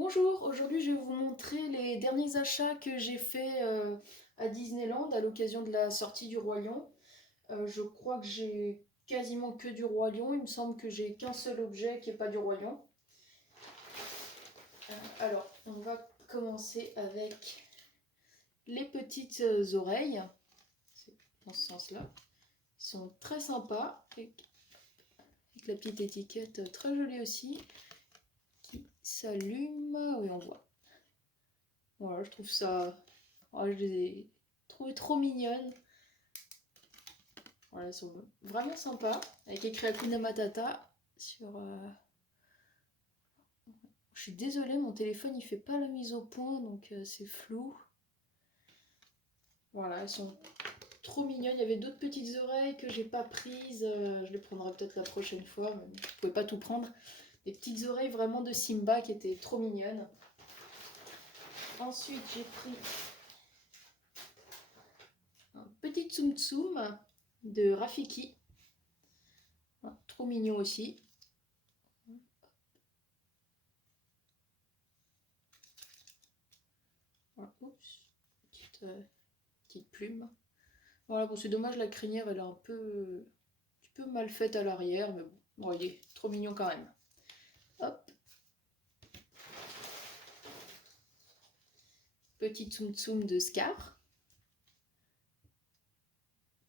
Bonjour, aujourd'hui je vais vous montrer les derniers achats que j'ai fait à Disneyland à l'occasion de la sortie du Roi Lion. Je crois que j'ai quasiment que du Roi Lion, il me semble que j'ai qu'un seul objet qui n'est pas du Roi Lion. Alors, on va commencer avec les petites oreilles, c'est dans ce sens-là. Ils sont très sympas, avec la petite étiquette très jolie aussi, qui s'allume, oui on voit. Voilà, je trouve ça... Oh, je les ai trouvées trop mignonnes. Voilà, elles sont vraiment sympas. Avec écrit Hakuna Matata sur... Je suis désolée, mon téléphone il fait pas la mise au point, donc c'est flou. Voilà, elles sont trop mignonnes. Il y avait d'autres petites oreilles que j'ai pas prises. Je les prendrai peut-être la prochaine fois, mais je pouvais pas tout prendre. Des petites oreilles vraiment de Simba qui étaient trop mignonnes. Ensuite, j'ai pris un petit Tsum Tsum de Rafiki. Trop mignon aussi. Voilà, oups, petite plume. Voilà, bon, c'est dommage, la crinière elle est un petit peu mal faite à l'arrière, mais bon, il est trop mignon quand même. Hop. Petit Tsum Tsum de Scar.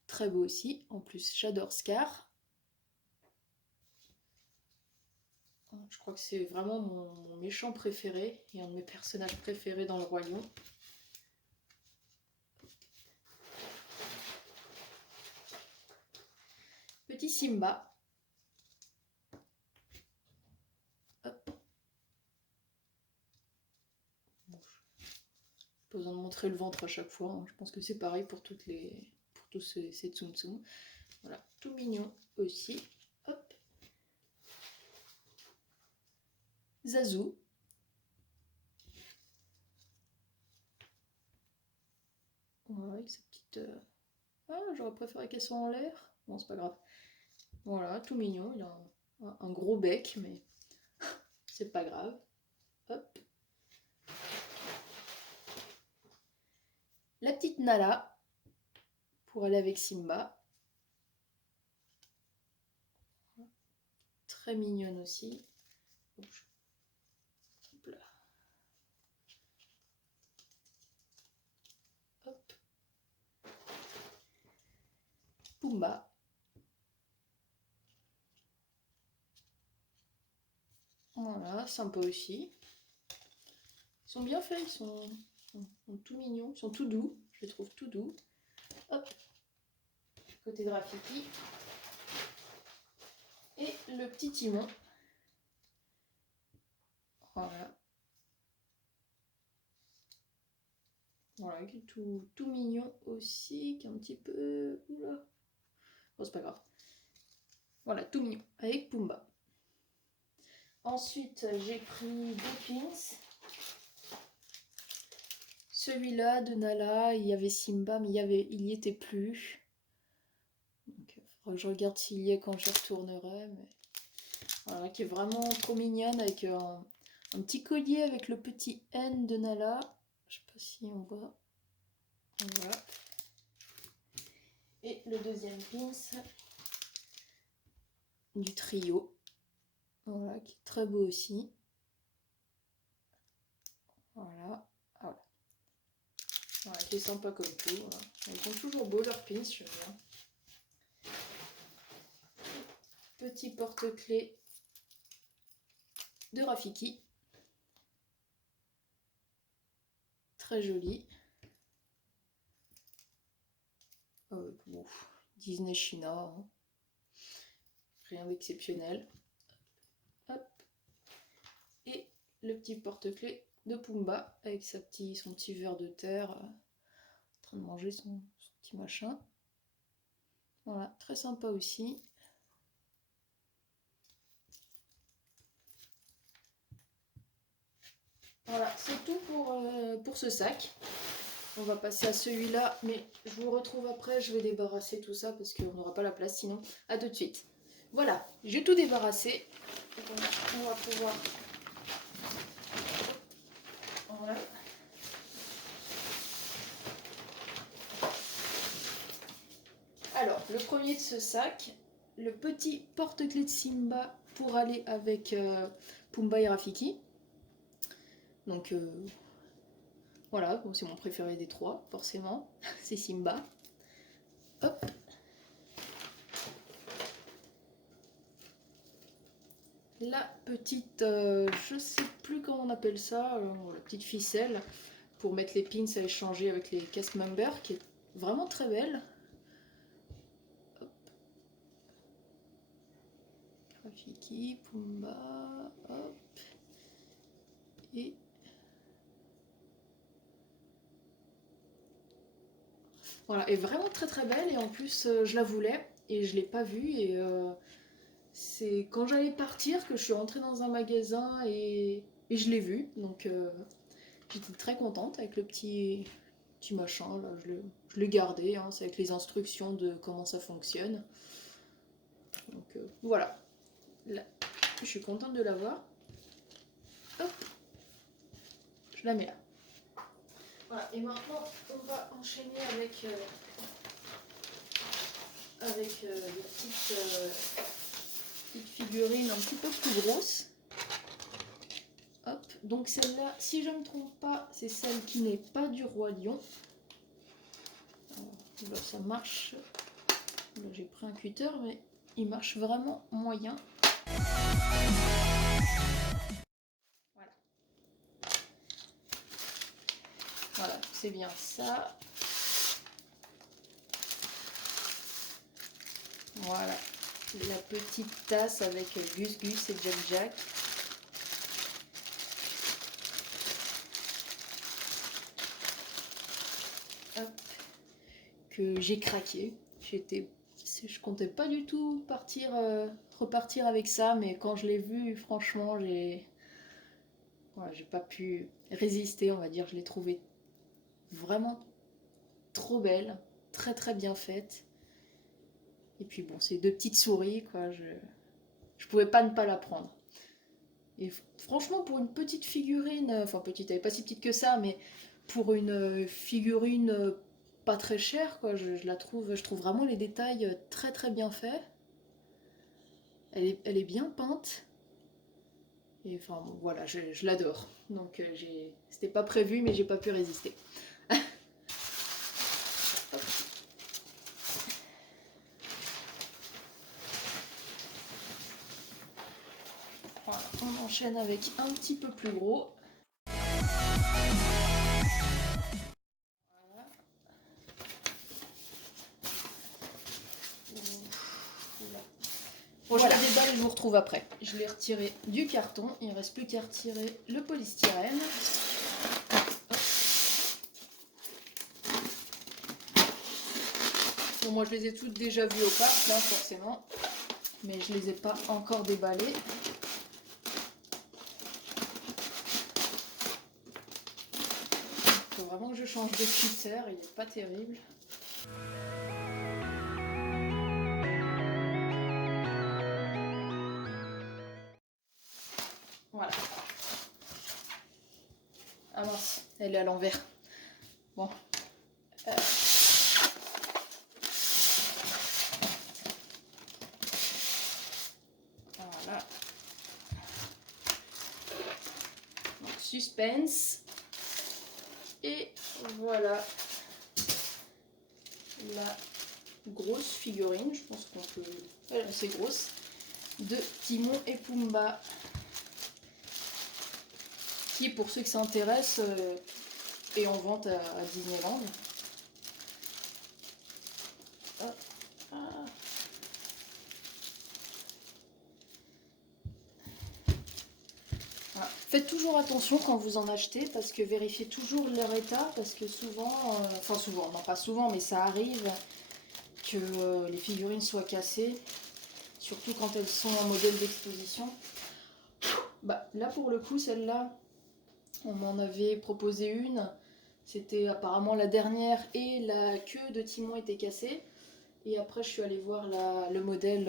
Très beau aussi. En plus, j'adore Scar. Je crois que c'est vraiment mon méchant préféré et un de mes personnages préférés dans le Roi Lion. Petit Simba. Hop. Bon, pas besoin de montrer le ventre à chaque fois. Hein. Je pense que c'est pareil pour tous ces Tsum Tsum. Voilà, tout mignon aussi. Hop. Zazu. Voilà, avec sa petite... Ah, j'aurais préféré qu'elle soit en l'air. Bon, c'est pas grave. Voilà, tout mignon. Il a un gros bec, mais c'est pas grave. Hop. La petite Nala, pour aller avec Simba. Très mignonne aussi. Hop là. Hop. Pumba. Voilà, sympa aussi. Ils sont bien faits, ils sont tout mignons, ils sont tout doux. Je les trouve tout doux. Hop. Côté de Rafiki. Et le petit Timon. Voilà. Voilà, qui est tout mignon aussi, qui est un petit peu... Oula. Bon, c'est pas grave. Voilà, tout mignon, avec Pumba. Ensuite, j'ai pris deux pins. Celui-là de Nala, il y avait Simba, mais il y était plus. Donc, il faudra que je regarde s'il y est quand je retournerai. Mais... Voilà, qui est vraiment trop mignonne, avec un petit collier avec le petit N de Nala. Je sais pas si on voit. Voilà. Et le deuxième pins du trio. Voilà, qui est très beau aussi. Voilà. Voilà. Voilà, qui est sympa comme tout. Voilà. Ils sont toujours beaux leurs pins, j'aime bien. Petit porte-clés de Rafiki. Très joli. Bon, Disney China. Hein. Rien d'exceptionnel. Hop. Et le petit porte-clés de Pumba avec son petit ver de terre en train de manger son petit machin. Voilà, très sympa aussi. Voilà, c'est tout pour ce sac. On va passer à celui-là, mais je vous retrouve après, je vais débarrasser tout ça parce qu'on n'aura pas la place sinon. A tout de suite. Voilà, j'ai tout débarrassé. Donc, on va pouvoir premier de ce sac, le petit porte-clés de Simba pour aller avec Pumba et Rafiki. Donc voilà, bon, c'est mon préféré des trois, forcément, c'est Simba. Hop. La petite, je sais plus comment on appelle ça, la petite ficelle pour mettre les pins à échanger avec les cast members, qui est vraiment très belle. Hop. Rafiki, Pumba, hop. Et voilà, est vraiment très très belle et en plus je la voulais et je l'ai pas vue et c'est quand j'allais partir que je suis rentrée dans un magasin et je l'ai vue, donc j'étais très contente avec le petit machin là, je l'ai gardé, hein, c'est avec les instructions de comment ça fonctionne. Donc voilà, là, je suis contente de l'avoir. Hop, je la mets là. Voilà, et maintenant on va enchaîner avec des petites figurines un petit peu plus grosses. Hop, donc celle-là, si je ne me trompe pas, c'est celle qui n'est pas du Roi Lion. Alors, là, ça marche. Là, j'ai pris un cutter, mais il marche vraiment moyen. Voilà. Voilà, c'est bien ça. Voilà, la petite tasse avec Gus Gus et Jack Jack. Hop, que j'ai craqué. Je comptais pas du tout repartir avec ça, mais quand je l'ai vu, franchement, j'ai pas pu résister, on va dire. Je l'ai trouvée vraiment trop belle, très très bien faite. Et puis bon, c'est deux petites souris, quoi. Je pouvais pas ne pas la prendre. Et franchement, pour une petite figurine, enfin petite, elle est pas si petite que ça, mais pour une figurine pas très chère, quoi, je trouve vraiment les détails très très bien faits. Elle est bien peinte. Et enfin bon, voilà, je l'adore. Donc c'était pas prévu, mais j'ai pas pu résister. Voilà, on enchaîne avec un petit peu plus gros. Voilà. Bon, voilà. Je le déballe et je vous retrouve après. Je l'ai retiré du carton, il ne reste plus qu'à retirer le polystyrène. Bon, moi je les ai toutes déjà vues au parc, là forcément, mais je les ai pas encore déballées. Il faut vraiment que je change de cutter, il n'est pas terrible. Voilà. Ah mince, elle est à l'envers. Bon. Voilà. Donc, suspense. Et voilà la grosse figurine, je pense qu'on peut... Elle est assez grosse, de Timon et Pumba. Qui, pour ceux qui s'intéressent, est en vente à Disneyland. Hop. Ah. Voilà. Faites toujours attention quand vous en achetez, parce que vérifiez toujours leur état, parce que souvent, enfin souvent, non pas souvent, mais ça arrive que les figurines soient cassées, surtout quand elles sont en modèle d'exposition. Bah, là pour le coup, celle-là, on m'en avait proposé une, c'était apparemment la dernière et la queue de Timon était cassée. Et après, je suis allée voir le modèle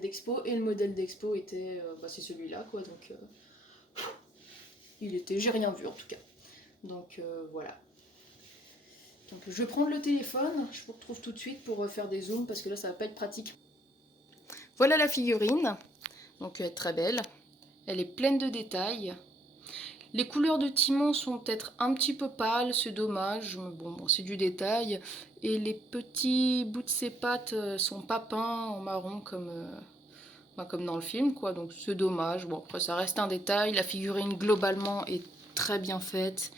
d'expo, et le modèle d'expo était, c'est celui-là, quoi. Donc, j'ai rien vu en tout cas. Donc voilà. Donc je vais prendre le téléphone, je vous retrouve tout de suite pour faire des zooms parce que là ça va pas être pratique. Voilà la figurine, donc elle est très belle, elle est pleine de détails. Les couleurs de Timon sont peut-être un petit peu pâles, c'est dommage, mais bon c'est du détail. Et les petits bouts de ses pattes sont pas peints en marron comme dans le film, quoi, donc c'est dommage. Bon, après ça reste un détail, la figurine globalement est très bien faite,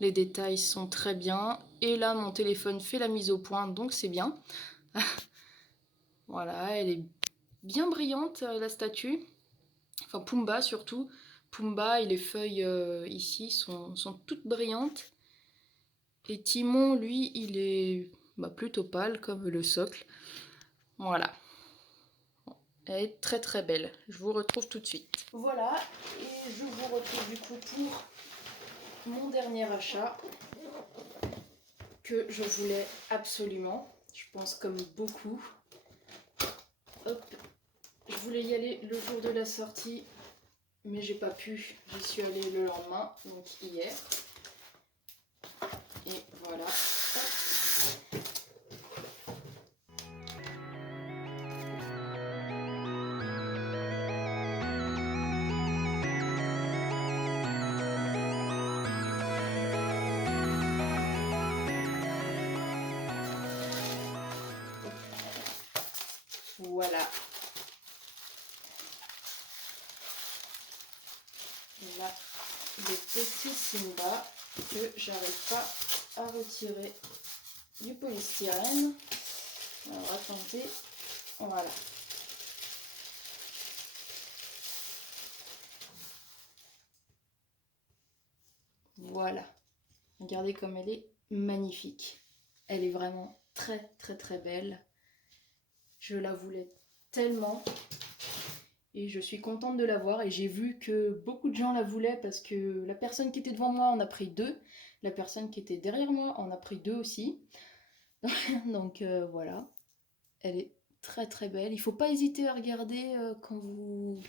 les détails sont très bien, et là mon téléphone fait la mise au point, donc c'est bien. Voilà, elle est bien brillante la statue, enfin Pumba surtout. Pumba et les feuilles ici sont toutes brillantes. Et Timon, lui, il est plutôt pâle comme le socle. Voilà. Elle est très très belle. Je vous retrouve tout de suite. Voilà, et je vous retrouve du coup pour mon dernier achat que je voulais absolument. Je pense comme beaucoup. Hop. Je voulais y aller le jour de la sortie, mais j'ai pas pu. J'y suis allée le lendemain, donc hier. Et voilà. Hop. Voilà. Là, le petit Simba que j'arrive pas à retirer du polystyrène. Alors attendez, voilà. Voilà. Regardez comme elle est magnifique. Elle est vraiment très très très belle. Je la voulais tellement. Et je suis contente de l'avoir. Et j'ai vu que beaucoup de gens la voulaient parce que la personne qui était devant moi en a pris 2. La personne qui était derrière moi en a pris 2 aussi. Donc voilà. Elle est très très belle. Il ne faut pas hésiter à regarder quand vous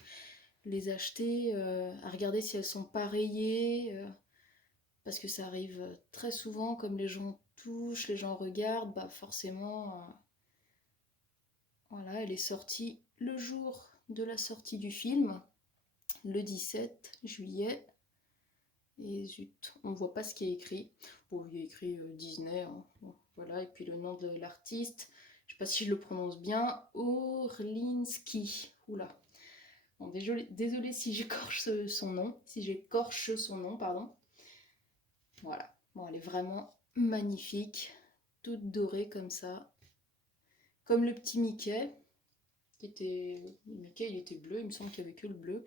les achetez, à regarder si elles sont pas rayées. Parce que ça arrive très souvent, comme les gens touchent, les gens regardent, forcément, voilà, elle est sortie le jour de la sortie du film, le 17 juillet, et zut, on ne voit pas ce qui est écrit. Bon, il y a écrit Disney, hein. Bon, voilà, et puis le nom de l'artiste, je ne sais pas si je le prononce bien, Orlinski, oula. Bon, désolé si j'écorche son nom, pardon. Voilà, bon, elle est vraiment magnifique, toute dorée comme ça. Comme le petit Mickey, il était bleu, il me semble qu'il n'y avait que le bleu.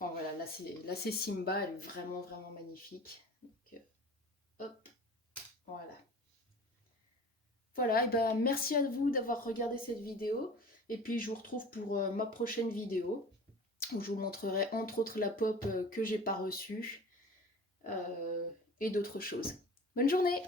Enfin voilà, là c'est Simba, elle est vraiment vraiment magnifique. Donc, hop, voilà. Voilà, et merci à vous d'avoir regardé cette vidéo. Et puis je vous retrouve pour ma prochaine vidéo, où je vous montrerai entre autres la pop que j'ai pas reçue, et d'autres choses. Bonne journée!